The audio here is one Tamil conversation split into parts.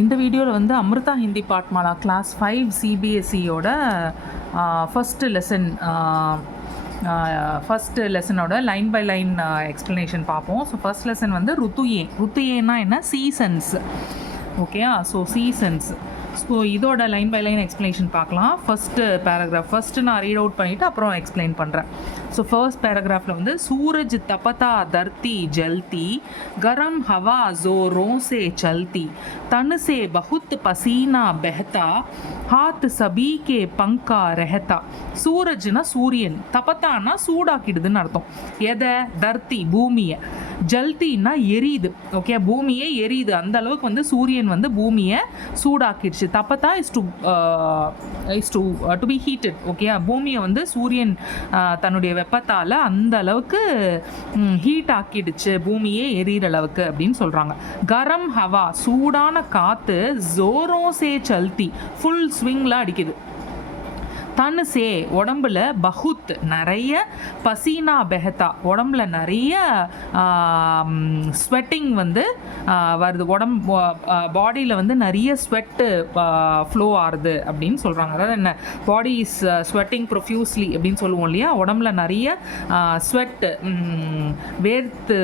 இந்த வீடியோவில் வந்து அமிர்தா ஹிந்தி பாட்மாலா கிளாஸ் 5 சிபிஎஸ்சியோட ஃபஸ்ட்டு லெசனோட லைன் பை லைன் எக்ஸ்ப்ளனேஷன் பார்ப்போம். ஸோ ஃபஸ்ட் லெசன் வந்து ருத்துயேனா என்ன, சீசன்ஸ். ஓகேயா? So seasons. ஸோ இதோட லைன் பை லைன் எக்ஸ்ப்ளனேஷன் பார்க்கலாம். ஃபஸ்ட்டு பேராகிராஃப் ஃபஸ்ட்டு நான் ரீட் அவுட் பண்ணிவிட்டு அப்புறம் எக்ஸ்பிளைன் பண்ணுறேன். ஸோ ஃபர்ஸ்ட் பேராகிராஃபில் வந்து सूरज तपता धरती जलती गरम हवा जोरों से चलती तन से बहुत पसीना बहता हाथ सभी के पंखा रहता. சூரஜ்னா சூரியன், தபத்தானா சூடாக்கிடுதுன்னு அர்த்தம். எதை? தர்த்தி பூமியை, ஜல்தின்னா எரியுது. ஓகே, பூமியே எரியுது. அந்த அளவுக்கு வந்து சூரியன் வந்து பூமியை சூடாக்கிடுச்சு. தப்பத்தா is to be heated. Okay, பூமியை வந்து சூரியன் தன்னுடைய வெப்பத்தால் அந்த அளவுக்கு ஹீட் ஆக்கிடுச்சு, பூமியே எரியிற அளவுக்கு அப்படின்னு சொல்கிறாங்க. கரம் ஹவா சூடான காற்று, ஜோரோசே சல்தி ஃபுல் ஸ்விங்கில் அடிக்குது. தன் சே உடம்புல, பகுத் நிறைய, பசீனா பெஹத்தா உடம்புல நிறைய ஸ்வெட்டிங் வந்து வருது. பாடியில் வந்து நிறைய ஸ்வெட்டு ஃப்ளோ ஆகுது அப்படின்னு சொல்கிறாங்க. அதாவது என்ன, பாடி இஸ் ஸ்வெட்டிங் ப்ரொஃப்யூஸ்லி அப்படின்னு சொல்லுவோம் இல்லையா? உடம்புல நிறைய ஸ்வெட்டு வேர்த்து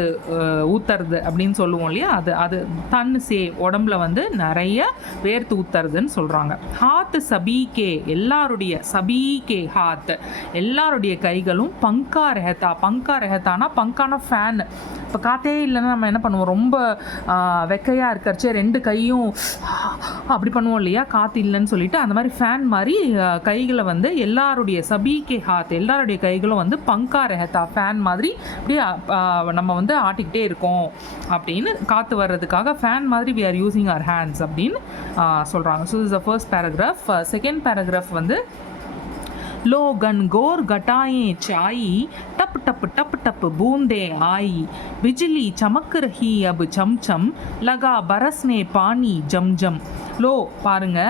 ஊற்றுறது அப்படின்னு சொல்லுவோம் இல்லையா? அது தன் சே உடம்புல வந்து நிறைய வேர்த்து ஊற்றுறதுன்னு சொல்கிறாங்க. ஹாத் சபீகே எல்லாருடைய, சபீகே ஹாத் எல்லாருடைய கைகளும், பங்கா ரெஹத்தா பங்கா ரெஹத்தானா பங்கான ஃபேன். இப்போ காற்றே இல்லைன்னா நம்ம என்ன பண்ணுவோம், ரொம்ப வெக்கையாக இருக்கிறச்சே ரெண்டு கையும் அப்படி பண்ணுவோம் இல்லையா, காற்று இல்லைன்னு சொல்லிட்டு. அந்த மாதிரி ஃபேன் மாதிரி கைகளை வந்து எல்லாருடைய, சபீகே ஹாத் எல்லாருடைய கைகளும் வந்து பங்கா ரெஹத்தா ஃபேன் மாதிரி அப்படியே நம்ம வந்து ஆட்டிக்கிட்டே இருக்கோம் அப்படின்னு, காற்று வர்றதுக்காக ஃபேன் மாதிரி we are using our hands அப்படின்னு சொல்கிறாங்க. So this is the first paragraph. Second paragraph வந்து लो घनघोर घटाएं छाई टप टप टप टप बूंदे आई बिजली चमक रही अब चमचम लगा बरसने पानी जमजम. லோ பாருங்க,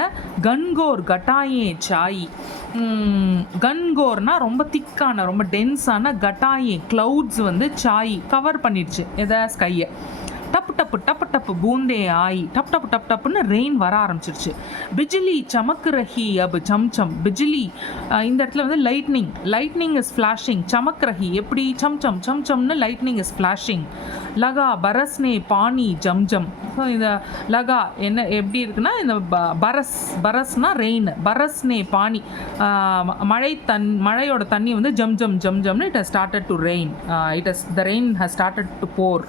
கன்கோர் கட்டாயே சாய். கன்கோர்னா ரொம்ப திக்கான, ரொம்ப டென்ஸான, கட்டாயே கிளவுட்ஸ் வந்து சாய் கவர் பண்ணிடுச்சு எதை, ஸ்கையை. டப்பு டப்பு டப்பு டப்பு பூந்தே ஆயி, டப் டப்பு டப் டப்புன்னு ரெயின் வர ஆரம்பிச்சிருச்சு. பிஜிலி சமக்கு ரஹி அப் சம்சம். பிஜிலி இந்த இடத்துல வந்து லைட்னிங் இஸ் ஃப்ளாஷிங். சமக் ரஹி எப்படி, சம்சம் சம்சம்னு லைட்னிங் இஸ் ஃப்ளாஷிங். லகா பரஸ்னே பானி ஜம்ஜம். ஸோ இந்த லகா என்ன எப்படி இருக்குன்னா, இந்த பரஸ்னா ரெயின், பரஸ்னே பானி மழையோட தண்ணி வந்து ஜம்ஜம் ஜம்ஜம்னு it has started to rain. The rain has started to pour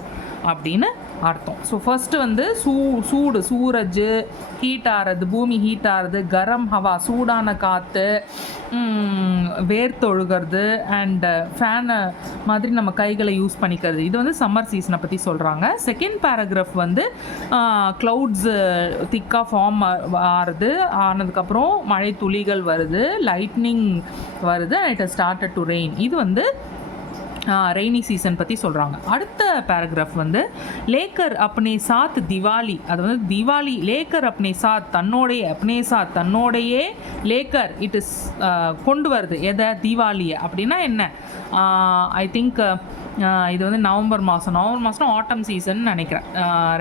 அப்படின்னு அர்த்தம். ஸோ ஃபஸ்ட்டு வந்து சூடு, சூரஜ் ஹீட் ஆகிறது, பூமி ஹீட் ஆகிறது. கரம் ஹவா சூடான காற்று, வேர்த்தொழுகிறது, அண்டு ஃபேனை மாதிரி நம்ம கைகளை யூஸ் பண்ணிக்கிறது. இது வந்து சம்மர் சீசனை பற்றி சொல்கிறாங்க. செகண்ட் பேராகிராஃப் வந்து க்ளவுட்ஸு திக்காக ஃபார்ம் ஆனதுக்கப்புறம் மழை துளிகள் வருது, லைட்னிங் வருது, and it has started to rain. இது வந்து ரெய்னி சீசன் பற்றி சொல்கிறாங்க. அடுத்த பேராகிராஃப் வந்து லேக்கர் அப்னே சாத் திவாலி. அது வந்து திவாலி, லேக்கர் அப்னே சாத் தன்னோடைய, அப்னே சாத் தன்னோடையே, லேக்கர் இட் இஸ் கொண்டு வருது எதை, தீபாவளியை. அப்படின்னா என்ன, ஐ திங்க் இது வந்து நவம்பர் மாதம் ஆட்டம் சீசன் நினைக்கிறேன்,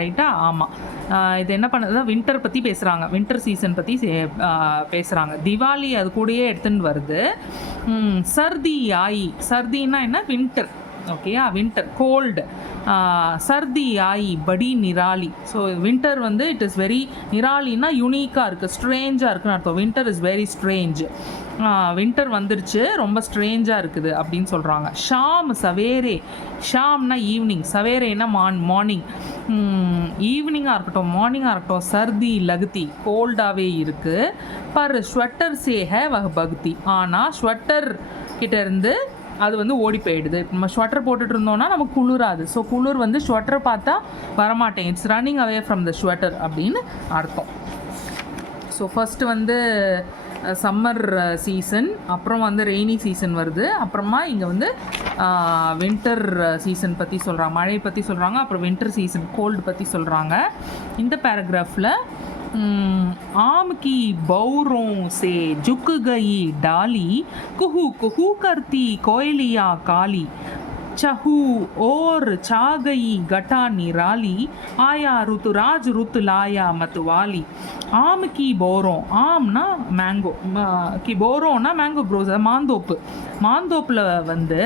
ரைட்டா? ஆமாம். இது என்ன பண்ணுறது, வின்டர் பற்றி பேசுகிறாங்க, வின்டர் சீசன் பற்றி பேசுகிறாங்க. திவாலி அது கூடயே எடுத்துன்னு வருது. சர்தி ஆயி, சர்தின்னா என்ன, வின்டர். ஓகேயா, வின்டர் கோல்டு. சர்தி ஆயி படி நிராலி. ஸோ வின்டர் வந்து இட் இஸ் வெரி, நிராலின்னா யுனீக்காக இருக்குது, ஸ்ட்ரேஞ்சாக இருக்குன்னு அர்த்தம். Winter is very strange. Winter வந்துருச்சு, ரொம்ப ஸ்ட்ரேஞ்சாக இருக்குது அப்படின்னு சொல்கிறாங்க. ஷாம் சவேரே, ஷாம்னா ஈவினிங், சவேரேனா மார்னிங். ஈவினிங்காக இருக்கட்டும், மார்னிங்காக இருக்கட்டும், சர்தி லகுத்தி கோல்டாகவே இருக்குது. பர் ஸ்வெட்டர் சேஹ வக பக்தி. ஆனால் ஸ்வெட்டர் கிட்டேருந்து அது வந்து ஓடி போயிடுது. நம்ம ஸ்வெட்டர் போட்டுட்டு இருந்தோம்னா நமக்கு குளிராது. ஸோ குளிர் வந்து ஸ்வெட்டர் பார்த்தா வரமாட்டேன், it's running away from the sweater அப்படின்னு அர்த்தம். ஸோ ஃபஸ்ட்டு வந்து சம்மர் சீசன், அப்புறம் வந்து ரெய்னி சீசன் வருது, அப்புறமா இங்கே வந்து வின்டர் சீசன் பற்றி சொல்கிறாங்க, மழை பற்றி சொல்கிறாங்க, அப்புறம் வின்டர் சீசன் கோல்டு பற்றி சொல்கிறாங்க. இந்த பேராகிராஃபில் आम की बौरों से झुक गई डाली कुहू कुहू करती कोयलिया काली चहू और छा गई घटा निराली आया ऋतुराज रुत लाया मतवाली आम की बोरों ஆம்னா மேங்கோ கி போரோன்னா மேங்கோ க்ரோஸ் மாந்தோப்பு மாந்தோப்பில் வந்து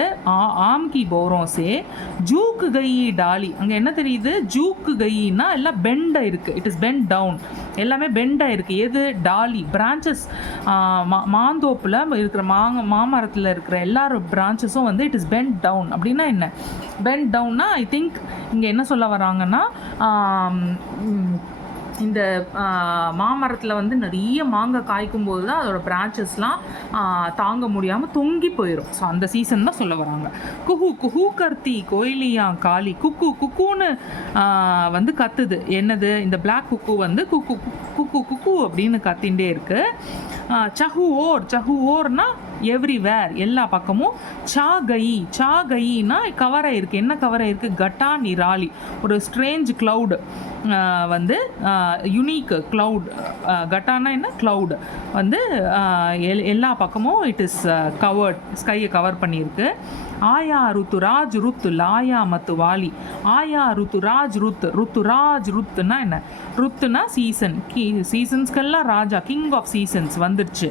ஆம் கி போரோம் சே ஜூக்கு கை டாலி அங்கே என்ன தெரியுது ஜூக்கு கைனா எல்லாம் பெண்டாக இருக்குது இட் இஸ் பெண்ட் டவுன் எல்லாமே பெண்டாக இருக்குது எது டாலி பிரான்ச்சஸ் மாந்தோப்பில் இருக்கிற மாமரத்தில் இருக்கிற எல்லா பிரான்ச்சஸும் வந்து இட் இஸ் பெண்ட் டவுன் அப்படின்னா என்ன பெண்ட் டவுன்னா ஐ திங்க் இங்கே என்ன சொல்ல வராங்கன்னா இந்த மாமரத்தில் வந்து நிறைய மாங்காய் காய்க்கும் போது தான் அதோட பிரான்ச்சஸ்லாம் தாங்க முடியாமல் தொங்கி போயிடும். ஸோ அந்த சீசன் தான் சொல்ல வராங்க. குஹு குஹு கர்த்தி கோயிலியா காளி குக்கு குக்குன்னு வந்து கத்துது. என்னது இந்த பிளாக் குக்கு வந்து குக்கு குக்கு குக்கு அப்படின்னு கத்தின்ண்டே இருக்கு. சஹு ஓர்னா எவ்ரிவேர் எல்லா பக்கமும். சா கைனா கவர் ஆயிருக்கு. என்ன கவர் ஆயிருக்கு? கட்டா நிராலி ஒரு ஸ்ட்ரேஞ்ச் க்ளவுடு வந்து யுனிக் க்ளவுட். கட்டானா என்ன? க்ளவுட் வந்து எல்லா பக்கமும் இட் இஸ் கவர்ட், ஸ்கையை கவர் பண்ணியிருக்கு. ஆயா ருத்துராஜ் ருத்து லாயா மத்து வாலி. ஆயா ருத்துராஜ் ருத்துராஜ் ருத்துனா என்ன? ருத்துனா சீசன். சீசன்ஸ்க்கெல்லாம் ராஜா, கிங் ஆஃப் சீசன்ஸ் வந்துடுச்சு.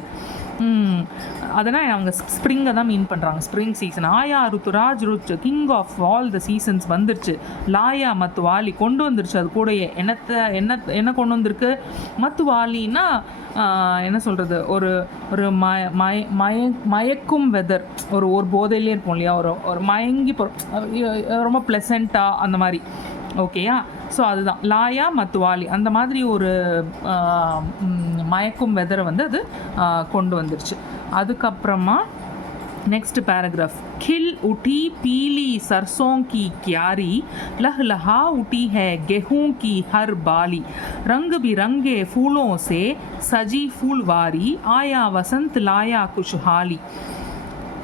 அதனால் அவங்க ஸ்ப்ரிங்கை தான் மீன் பண்ணுறாங்க, ஸ்ப்ரிங் சீசன். ஆயா ருத்துராஜ் ருத்து king of all the seasons வந்துடுச்சு. லாயா மத்து வாலி கொண்டு வந்துருச்சு. அது கூடயே என்ன கொண்டு வந்திருக்கு? மத்து வாலின்னா என்ன சொல்கிறது, ஒரு ஒரு மயக்கும் வெதர், ஒரு போதையிலே இருப்போம் இல்லையா, ஒரு மயங்கி ரொம்ப ப்ளசண்ட்டாக அந்த மாதிரி. ஓகேயா? ஸோ அதுதான் லாயா மத்துவாலி. அந்த மாதிரி ஒரு மயக்கும் வெதரை வந்து அது கொண்டு வந்துருச்சு. அதுக்கப்புறமா नेक्स्ट पैराग्राफ. खिल उठी पीली सरसों की क्यारी लहलहा उठी है गेहूं की हर बाली रंग बिरंगे फूलों से सजी फूलवारी आया वसंत लाया खुशहाली.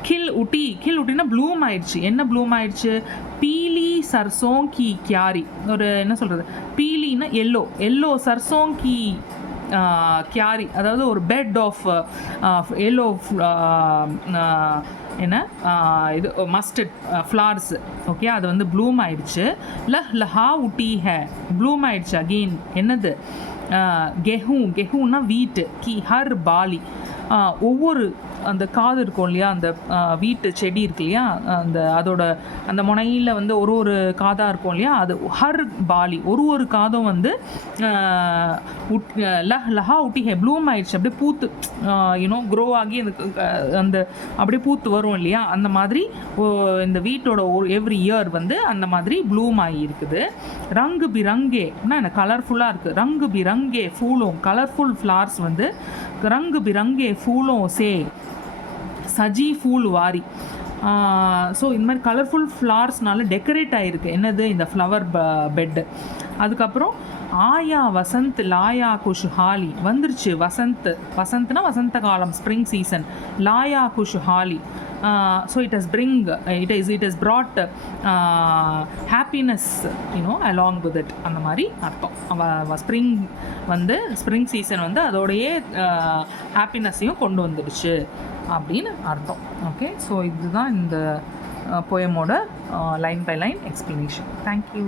கில் உட்டினா ப்ளூம் ஆயிடுச்சு. என்ன ப்ளூம் ஆயிடுச்சு? பீலி சர்சோங் கி கியாரி. ஒரு என்ன சொல்கிறது, பீலின்னா எல்லோ சர்சோங் கி கியாரி, அதாவது ஒரு பெட் ஆஃப் எல்லோ என்ன இது மஸ்டர்ட் ஃப்ளார்ஸ். ஓகே, அது வந்து ப்ளூம் ஆயிடுச்சு. லஹா உட்டி ஹே ப்ளூம் ஆயிடுச்சு அகெயின். என்னது? கெஹூன்னா வீட்டு. கி ஹர் பாலி ஒவ்வொரு அந்த காது இருக்கும் இல்லையா, அந்த வீட்டு செடி இருக்கு இல்லையா, அதோட அந்த முனையில் வந்து ஒரு காதாக இருக்கும் இல்லையா, அது ஹர் பாலி ஒரு காதும் வந்து லஹா உட்டி ஹே ப்ளூம் ஆயிடுச்சு. அப்படியே பூத்து க்ரோ ஆகி அந்த அப்படியே பூத்து வரும் இல்லையா, அந்த மாதிரி இந்த வீட்டோட எவ்ரி இயர் வந்து அந்த மாதிரி ப்ளூம் ஆகி இருக்குது. ரங்கு பிரங்கேனா என்ன? கலர்ஃபுல்லாக இருக்குது. ரங்கு பிரங்கே ஃபூலும், கலர்ஃபுல் ஃப்ளார்ஸ் வந்து ரங்கு பிரங்கே ஃபூலும் சே சஜி ஃபூல் வாரி. ஸோ இந்த மாதிரி கலர்ஃபுல் ஃப்ளார்ஸ்னால டெக்கரேட் ஆகிருக்கு. என்னது? இந்த ஃப்ளவர் பெட்டு. அதுக்கப்புறம் ஆயா வசந்த் லாயா குஷ்ஹாலி வந்துருச்சு. வசந்த்னா வசந்த காலம், ஸ்ப்ரிங் சீசன். லாயா குஷ்ஹாலி. So it has brought happiness along with it. அந்த மாதிரி அர்த்தம். ஸ்ப்ரிங் சீசன் வந்து அதோடையே ஹாப்பினஸ்ஸையும் கொண்டு வந்துடுச்சு அப்படின்னு அர்த்தம். ஓகே, ஸோ இதுதான் இந்த போயமோட line by line explanation. Thank you.